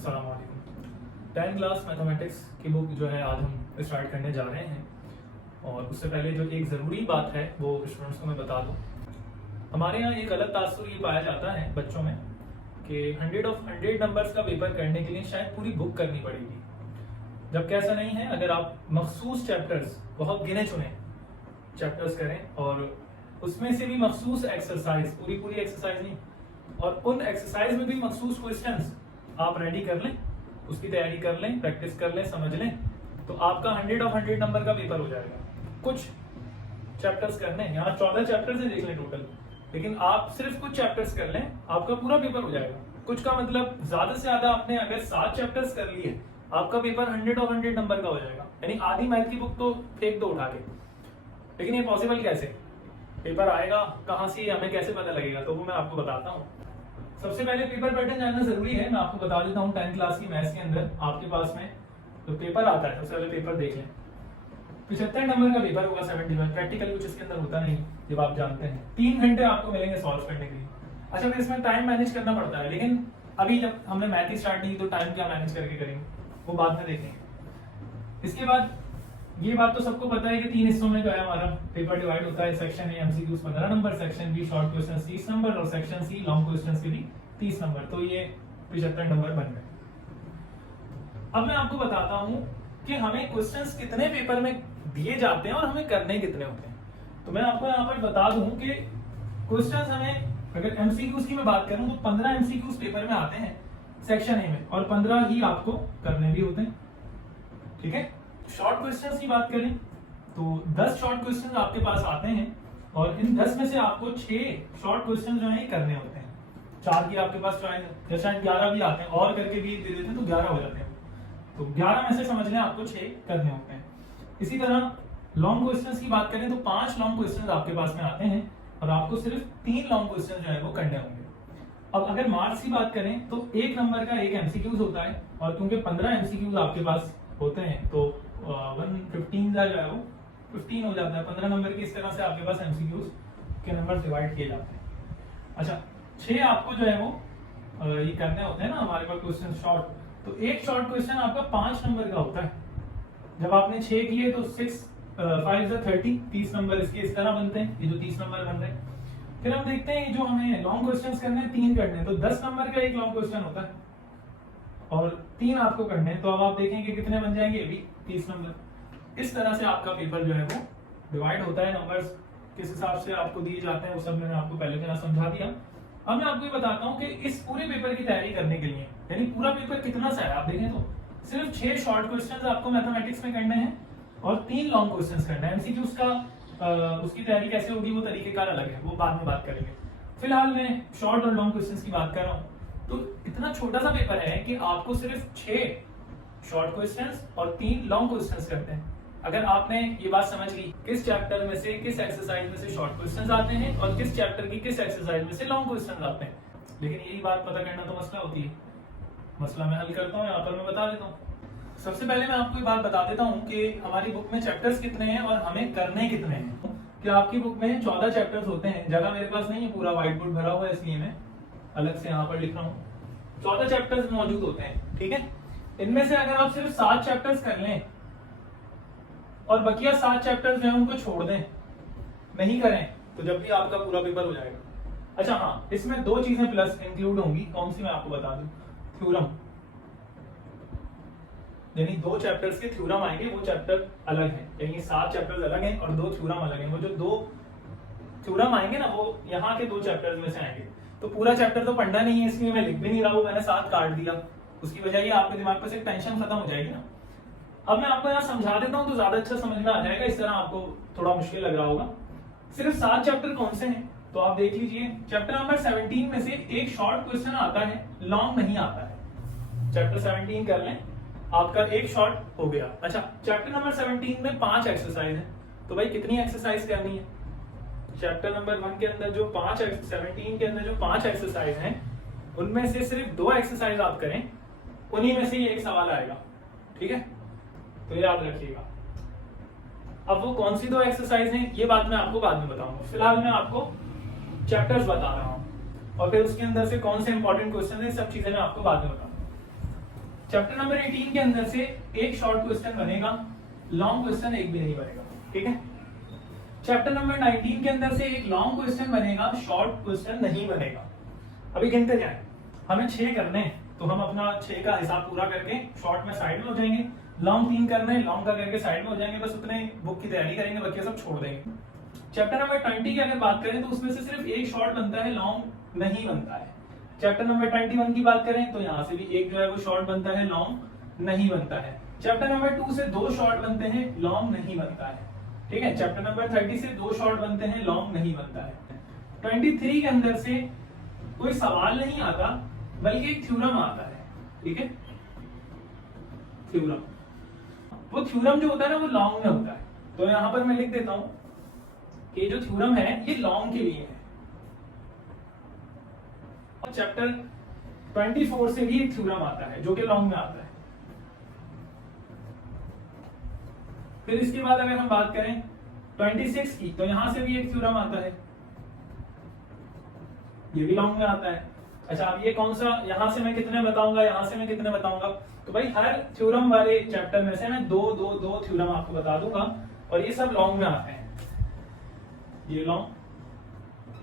अस्सलाम वालेकुम। 10th class mathematics की बुक जो है आज हम स्टार्ट करने जा रहे हैं और उससे पहले जो एक ज़रूरी बात है वो स्टूडेंट्स को मैं बता दूं। हमारे यहाँ एक गलत तासुर ये पाया जाता है बच्चों में कि 100 ऑफ 100 नंबर्स का पेपर करने के लिए शायद पूरी बुक करनी पड़ेगी, जबकि ऐसा नहीं है। अगर आप मखसूस चैप्टर्स, बहुत गिने चुने चैप्टर्स करें और उसमें से भी मखसूस एक्सरसाइज, पूरी एक्सरसाइज नहीं, और उन एक्सरसाइज में भी मखसूस क्वेश्चंस आप रेडी कर लें, उसकी तैयारी कर लें, प्रैक्टिस कर लें, समझ लें, तो आपका 100 ऑफ 100 नंबर का पेपर हो जाएगा। कुछ चैप्टर्स करने, यहाँ 14 चैप्टर्स हैं देख लें टोटल, लेकिन आप सिर्फ कुछ चैप्टर्स कर लें, आपका पूरा पेपर हो जाएगा। कुछ का मतलब ज्यादा से ज्यादा आपने अगर 7 चैप्टर्स कर लिए, आपका पेपर 100 ऑफ 100 नंबर का हो जाएगा। यानी आधी मैथ की बुक तो फेंक दो उठा के। लेकिन ये पॉसिबल कैसे, पेपर आएगा कहाँ से, हमें कैसे पता लगेगा, तो वो मैं आपको बताता हूँ। सबसे पहले पेपर पैटर्न जानना जरूरी है। मैं आपको बता देता हूँ 10th क्लास की मैथ्स के अंदर आपके पास में तो पेपर आता है, सबसे पहले पेपर देख लें। 75 नंबर का पेपर होगा, 71। प्रैक्टिकल कुछ इसके अंदर होता नहीं, जब आप जानते हैं 3 घंटे आपको मिलेंगे सॉल्व करने के लिए। अच्छा, फिर इसमें टाइम मैनेज करना पड़ता है, लेकिन अभी जब हमने मैथ ही स्टार्ट की तो टाइम क्या मैनेज करके करेंगे वो बाद में देखेंगे। इसके बाद ये बात तो सबको पता है कि 3 हिस्सों में जो है हमारा पेपर डिवाइड होता है। Section A MCQs 15 number, section B short questions 30 number और सेक्शन सी लॉन्ग क्वेश्चंस के भी 30 नंबर। तो ये 75 नंबर बन गए। अब मैं आपको बताता हूं कि हमें क्वेश्चंस कितने पेपर में दिए जाते हैं और हमें करने कितने होते हैं। तो मैं आपको यहाँ पर बता दूं कि क्वेश्चंस हमें, अगर एमसीक्यूज की मैं बात करूं तो 15 एमसीक्यूज पेपर में आते हैं सेक्शन ए में, और 15 ही आपको करने भी होते हैं। ठीक है, शॉर्ट क्वेश्चंस की बात करें तो 10 शॉर्ट क्वेश्चंस आपके पास आते हैं और इन 10 में से आपको 6 शॉर्ट क्वेश्चंस जो है करने होते हैं। 4 की आपके पास चॉइस है, या शायद 11 भी आते हैं, और करके भी दे देते हैं तो 11 हो जाते हैं। तो 11 में से समझ लें आपको 6 करने होते हैं। इसी तरह लॉन्ग क्वेश्चंस की बात करें तो 5 लॉन्ग क्वेश्चंस आपके पास में आते हैं और आपको सिर्फ 3 लॉन्ग क्वेश्चन जो है वो करने होंगे। अब अगर मार्क्स की बात करें तो 1 नंबर का 1 एमसीक्यूज होता है, और क्योंकि 15 एमसीक्यूज आपके पास होते हैं तो 115 जो है वो 15 हो जाता है। 15 नंबर की इस तरह से आपके पास एमसीक्यूज के नंबर डिवाइड किए जाते हैं। अच्छा, 6 आपको जो है वो ये करने होते हैं ना हमारे पास क्वेश्चन शॉर्ट। तो एक शॉर्ट क्वेश्चन आपका 5 नंबर का होता है। जब आपने 6 किए तो 6 5 30 नंबर इसके इस तरह बनते हैं, ये जो 30 नंबर बन रहे हैं। फिर हम देखते हैं जो हमें लॉन्ग क्वेश्चन करने हैं 3 करने हैं, तो 10 नंबर का एक लॉन्ग क्वेश्चन होता है और 3 आपको करने हैं। तो अब आप देखेंगे कितने बन जाएंगे, ये भी 30 नंबर। इस तरह से आपका पेपर जो है वो डिवाइड होता है। नंबर्स किस हिसाब से आपको दिए जाते हैं वो सब मैंने आपको पहले मेरा समझा दिया। अब मैं आपको ये बताता हूँ कि इस पूरे पेपर की तैयारी करने के लिए, यानी पूरा पेपर कितना सा है आप देखें तो सिर्फ 6 शॉर्ट क्वेश्चंस आपको मैथमेटिक्स में करने हैं और 3 लॉन्ग क्वेश्चंस करने हैं। एमसीक्यूज का उसकी तैयारी कैसे होगी वो तरीकेकार अलग है, वो बाद में बात करेंगे। फिलहाल मैं शॉर्ट और लॉन्ग क्वेश्चंस की बात कर रहा हूँ। तो इतना छोटा सा पेपर है कि आपको सिर्फ 6 शॉर्ट क्वेश्चंस और 3 लॉन्ग क्वेश्चंस करते हैं। अगर आपने ये बात समझ ली किस चैप्टर में से किस एक्सरसाइज में से शॉर्ट क्वेश्चंस आते हैं और किस चैप्टर की किस एक्सरसाइज में से लॉन्ग क्वेश्चंस आते हैं, लेकिन यही बात पता करना तो मसला होती है। मसला मैं हल करता हूँ, यहाँ पर मैं बता देता हूँ। सबसे पहले मैं आपको ये बात बता देता हूँ कि हमारी बुक में चैप्टर्स कितने हैं और हमें करने कितने हैं। कि आपकी बुक में 14 चैप्टर्स होते हैं। जगह मेरे पास नहीं है, पूरा व्हाइट बोर्ड भरा हुआ है, इसलिए मैं अलग से यहाँ पर लिख रहा हूँ। 14 चैप्टर्स मौजूद होते हैं, ठीक है। इनमें से अगर आप सिर्फ 7 चैप्टर्स कर लें और बकिया 7 चैप्टर्स जो है उनको छोड़ दें, नहीं करें, तो जब भी आपका पूरा पेपर हो जाएगा। अच्छा हाँ, इसमें 2 चीजें प्लस इंक्लूड होंगी। कौन सी मैं आपको बता दूं, थ्योरम, यानी 2 चैप्टर्स के थ्योरम आएंगे, वो चैप्टर अलग है। यानी 7 चैप्टर्स अलग हैं और 2 थ्योरम अलग हैं। वो जो 2 थ्योरम आएंगे ना वो यहाँ के 2 चैप्टर्स में से आएंगे। तो पूरा चैप्टर तो पढ़ना नहीं है, इसलिए मैं लिख भी नहीं रहा हूँ, मैंने 7 काट दिया। उसकी वजह ये आपके दिमाग पर से टेंशन खत्म हो जाएगी ना। अब मैं आपको यहाँ समझा देता हूँ तो ज्यादा अच्छा समझ में आ जाएगा, इस तरह आपको थोड़ा मुश्किल लग रहा होगा। सिर्फ 7 चैप्टर कौन से हैं तो आप देख लीजिए। चैप्टर नंबर 17 में से एक शॉर्ट क्वेश्चन आता है, लॉन्ग नहीं आता है। चैप्टर 17 कर लें, आपका एक शॉर्ट हो गया। अच्छा, चैप्टर नंबर 17 में 5 एक्सरसाइज है, तो भाई कितनी एक्सरसाइज करनी है। चैप्टर नंबर 1 के अंदर जो 17 के अंदर जो 5 एक्सरसाइज हैं उनमें से सिर्फ 2 एक्सरसाइज आप करें, उन्हीं में से ये एक सवाल आएगा, ठीक है। तो याद रखिएगा। अब वो कौन सी 2 एक्सरसाइज हैं ये बात मैं आपको बाद में बताऊंगा। फिलहाल मैं आपको चैप्टर्स बता रहा हूँ और फिर उसके अंदर से कौन से इंपॉर्टेंट क्वेश्चन है, सब चीजें मैं आपको बाद में बताऊंगा। चैप्टर नंबर 18 के अंदर से एक शॉर्ट क्वेश्चन बनेगा, लॉन्ग क्वेश्चन एक भी नहीं बनेगा, ठीक है। चैप्टर नंबर 19 के अंदर से एक लॉन्ग क्वेश्चन बनेगा, शॉर्ट क्वेश्चन नहीं बनेगा। अभी गिनते जाए, हमें 6 करने हैं तो हम अपना 6 का हिसाब पूरा करके शॉर्ट में साइड में हो जाएंगे, लॉन्ग 3 करने हैं, लॉन्ग का करके साइड में हो जाएंगे, बस उतने बुक की तैयारी करेंगे, बाकी सब छोड़ देंगे। चैप्टर नंबर 20 की अगर बात करें तो उसमें से सिर्फ एक शॉर्ट बनता है, लॉन्ग नहीं बनता है। चैप्टर नंबर 21 की बात करें तो यहाँ से भी एक जो है वो शॉर्ट बनता है, लॉन्ग नहीं बनता है। चैप्टर नंबर 2 से 2 शॉर्ट बनते हैं, लॉन्ग नहीं बनता है, ठीक है। चैप्टर नंबर 30 से 2 शॉर्ट बनते हैं, लॉन्ग नहीं बनता है। 23 के अंदर से कोई सवाल नहीं आता बल्कि एक थ्योरम आता है, ठीक है। थ्योरम, वो थ्योरम जो होता है ना वो लॉन्ग में होता है, तो यहां पर मैं लिख देता हूं कि जो थ्योरम है ये लॉन्ग के लिए है। चैप्टर 24 से भी एक थ्योरम आता है जो कि लॉन्ग में आता है। फिर इसके बाद अगर हम बात करें 26 की तो यहां से भी एक थ्योरम आता है, ये भी लॉन्ग में आता है। अच्छा, अब ये कौन सा, यहां से मैं कितने बताऊंगा, यहां से मैं कितने बताऊंगा, तो भाई हर थ्योरम वाले चैप्टर में से मैं दो थ्योरम आपको बता दूंगा और ये सब लॉन्ग में आते हैं, ये लॉन्ग,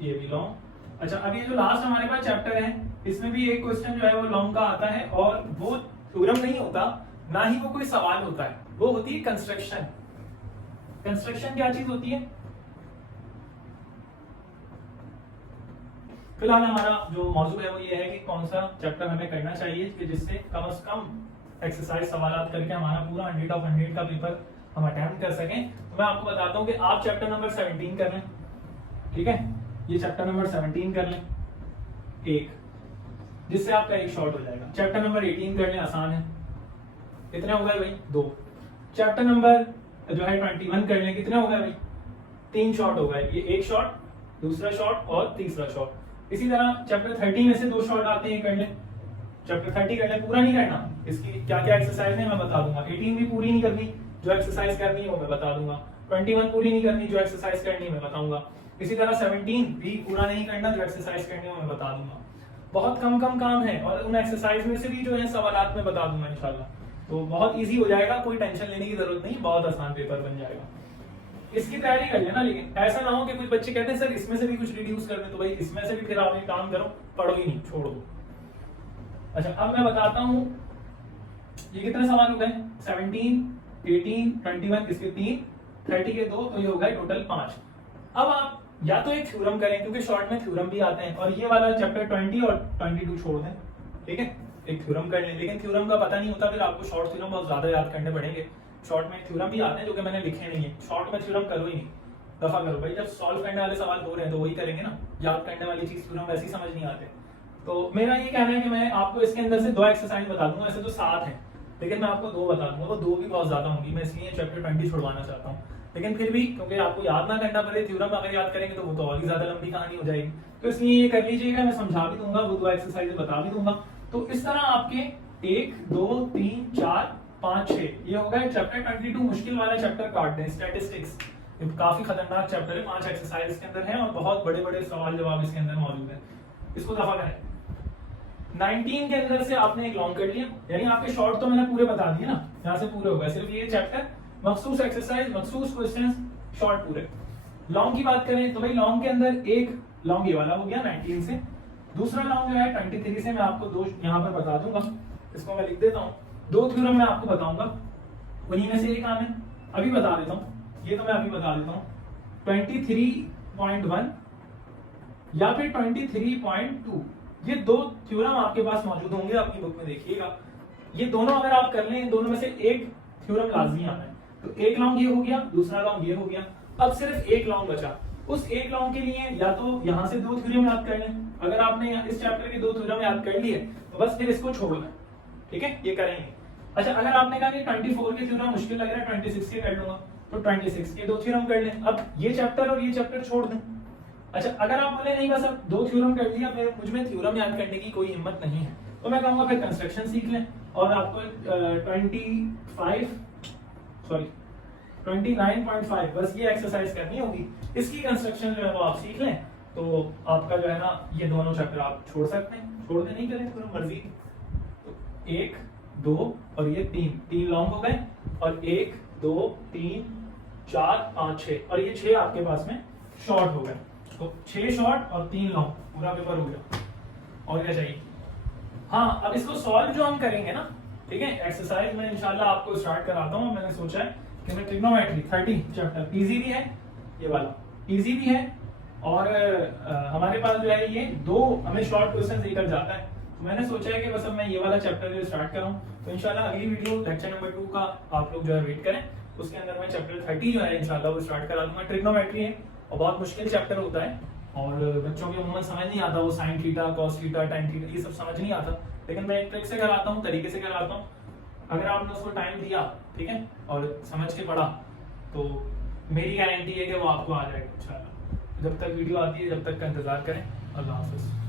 ये भी लॉन्ग। अच्छा, अब ये जो लास्ट हमारे पास चैप्टर है इसमें भी एक क्वेश्चन जो है वो लॉन्ग का आता है और वो थ्योरम नहीं होता, ना ही वो कोई सवाल होता है, वो होती है कंस्ट्रक्शन। कंस्ट्रक्शन क्या चीज होती है? फिलहाल हमारा जो मौजूद है वो ये है कि कौन सा चैप्टर हमें करना चाहिए कि जिससे कम से कम एक्सरसाइज सवाल करके हमारा पूरा 100 ऑफ 100 का पेपर हम अटेम्प्ट कर सकें। तो मैं आपको बताता हूं कि आप चैप्टर नंबर 17 कर लें, ठीक है, ये चैप्टर नंबर 17 कर लें एक, जिससे आपका एक शॉर्ट हो जाएगा। चैप्टर नंबर 18 कर लें, आसान है, कितने हो गए भाई? 2। चैप्टर नंबर जो है 21 कर लें, कितने हो गए भाई? 3 शॉर्ट हो गए, ये एक शॉर्ट, दूसरा शॉर्ट और तीसरा शॉर्ट। इसी तरह चैप्टर 30 में से 2 शॉर्ट आते हैं, कर लें। चैप्टर 30 कर लें, पूरा नहीं करना, इसकी क्या क्या एक्सरसाइज है मैं बता दूंगा। 18 भी पूरी नहीं करनी, जो एक्सरसाइज करनी है वो मैं बता दूंगा। 21 पूरी नहीं करनी, जो एक्सरसाइज करनी है मैं बताऊंगा। इसी तरह 17 भी पूरा नहीं करना, जो एक्सरसाइज करनी है वो मैं बता दूंगा। बहुत कम काम है और उन एक्सरसाइज में से भी जो है सवालात में बता दूंगा इंशाल्लाह, तो बहुत इजी हो जाएगा, कोई टेंशन लेने की जरूरत नहीं, बहुत आसान पेपर बन जाएगा। इसकी तैयारी कर लेना, लेकिन ऐसा ना हो कि कुछ बच्चे कहते हैं सर इसमें से भी कुछ रिड्यूस कर दें, तो भाई इसमें से भी फिर आप एक काम करो, पढ़ो ही नहीं, छोड़ दो। अच्छा, अब मैं बताता हूं ये कितने सवाल हो गए, 17, 18, 21, इसके 3, 30 के 2, तो ये हो गए टोटल 5। अब आप या तो एक थ्योरम करें, क्योंकि शॉर्ट में थ्योरम भी आते हैं, और ये वाला चैप्टर 20 और 22 छोड़ दें, ठीक है, एक थ्योरम कर लें। लेकिन थ्योरम का पता नहीं होता, फिर आपको शॉर्ट थ्योरम बहुत ज्यादा याद करने पड़ेंगे। शॉर्ट में थ्योरम भी आते हैं जो कि मैंने लिखे नहीं है, शॉर्ट में थ्योरम करो ही नहीं, दफा करो भाई। जब सॉल्व करने वाले सवाल हो रहे हैं तो वही करेंगे ना, याद करने वाली चीज थ्योरम वैसे ही समझ नहीं आते। तो मेरा ये कहना है कि मैं आपको इसके अंदर से 2 एक्सरसाइज बता दूंगा, ऐसे तो 7 है, लेकिन मैं आपको 2 बता दूंगा, वो 2 भी बहुत ज्यादा होंगी, मैं इसलिए चैप्टर 20 छुड़वाना चाहता हूँ। लेकिन फिर भी क्योंकि आपको याद ना करना पड़े, थ्योरम अगर याद करेंगे तो वो तो और ही ज्यादा लंबी कहानी हो जाएगी, तो इसलिए ये कर लीजिएगा, मैं समझा भी दूंगा, वो 2 एक्सरसाइज बता भी दूंगा। तो इस तरह आपके 1, 2, 3, 4, 5, 6 ये हो गए चैप्टर 22 मुश्किल वाला चैप्टर काट दें, स्टैटिस्टिक्स। ये काफी खतरनाक चैप्टर है, 5 एक्सरसाइज इसके अंदर है और बहुत बड़े बड़े सवाल जवाब इसके अंदर मौजूद है, इसको दफा करें। 19 के अंदर से आपने एक लॉन्ग कर लिया, यानी आपके शॉर्ट तो मैंने पूरे बता दिए ना, यहाँ से पूरे हो गए, सिर्फ ये चैप्टर, मखसूस एक्सरसाइज, मखसूस क्वेश्चंस, शॉर्ट पूरे। लॉन्ग की बात करें तो भाई लॉन्ग के अंदर एक लॉन्ग ये वाला हो गया 19 से, दूसरा लॉन्ग जो है 23 से मैं आपको 2 यहाँ पर बता दूंगा, इसको मैं लिख देता हूँ। 2 थ्योरम मैं आपको बताऊंगा, उन्हीं में से एक आने अभी बता देता हूँ, ये तो मैं अभी बता देता हूँ, 23.1 या फिर 23.2, ये 2 थ्योरम आपके पास मौजूद होंगे, अपनी बुक में देखिएगा। ये दोनों अगर आप कर लें, दोनों में से एक थ्योरम लाजमी आना है, तो एक लॉन्ग ये हो गया, दूसरा लॉन्ग ये हो गया, अब सिर्फ एक लॉन्ग बचा। उस एक लॉन्ग के लिए या तो यहाँ से 2 थ्योरम याद कर लें, अगर आपने इस चैप्टर के 2 थ्योरम याद कर लिए तो बस फिर इसको छोड़ना, ठीक है, ये करेंगे। अच्छा, अगर आपने कहा कि 24 के थ्योरम मुश्किल लग रहा है, 26 के कर लूंगा, तो 26 के 2 थ्योरम कर लें, अब ये चैप्टर और ये चैप्टर छोड़ दें। अच्छा, अगर आप बोले नहीं बस अब 2 थ्योरम कर लिया, मुझ में थ्योरम याद करने की कोई हिम्मत नहीं है, तो मैं कहूंगा फिर कंस्ट्रक्शन सीख लें और आपको 29.5 बस ये एक्सरसाइज करनी होगी, इसकी कंस्ट्रक्शन जो है वो आप सीख लें, तो आपका जो है ना ये दोनों चैप्टर आप छोड़ सकते हैं, छोड़ दे नहीं करें तो मर्जी। तो 1, 2 और ये 3 लॉन्ग हो गए, और 1 2 3 4 5 6, और ये 6 आपके पास में शॉर्ट हो गए। तो 6 शॉर्ट और 3 लॉन्ग, पूरा पेपर हो गया। और क्या चाहिए? हाँ, अब इसको सॉल्व जो हम करेंगे ना, ठीक है, एक्सरसाइज में इंशाल्लाह आपको स्टार्ट कराता हूँ। मैंने सोचा है कि मैं ट्रिग्नोमेट्री 30 चैप्टर, इजी भी है ये वाला, इजी भी है, और हमारे पास जो है ये 2 हमें शॉर्ट क्वेश्चन देकर जाता है। तो मैंने सोचा है कि बस अब मैं ये वाला चैप्टर जो स्टार्ट कर रहा हूँ, तो इंशाल्लाह अगली वीडियो लेक्चर नंबर 2 का आप लोग जो है वेट करें, उसके अंदर मैं चैप्टर 30 जो है इंशाल्लाह वो स्टार्ट करा दूंगा। ट्रिग्नोमेट्री है और बहुत मुश्किल चैप्टर होता है, और बच्चों के अमूमन समझ नहीं आता, वो sine theta, cos theta, tan theta ये सब समझ नहीं आता, लेकिन मैं एक ट्रिक से कराता हूँ, तरीके से कराता हूँ। अगर आपने उसको टाइम दिया, ठीक है, और समझ के पढ़ा, तो मेरी गारंटी है कि वो आपको आ जाएगा इंशाल्लाह। जब तक वीडियो आती है, जब तक का इंतजार करें। अल्लाह हाफिज़।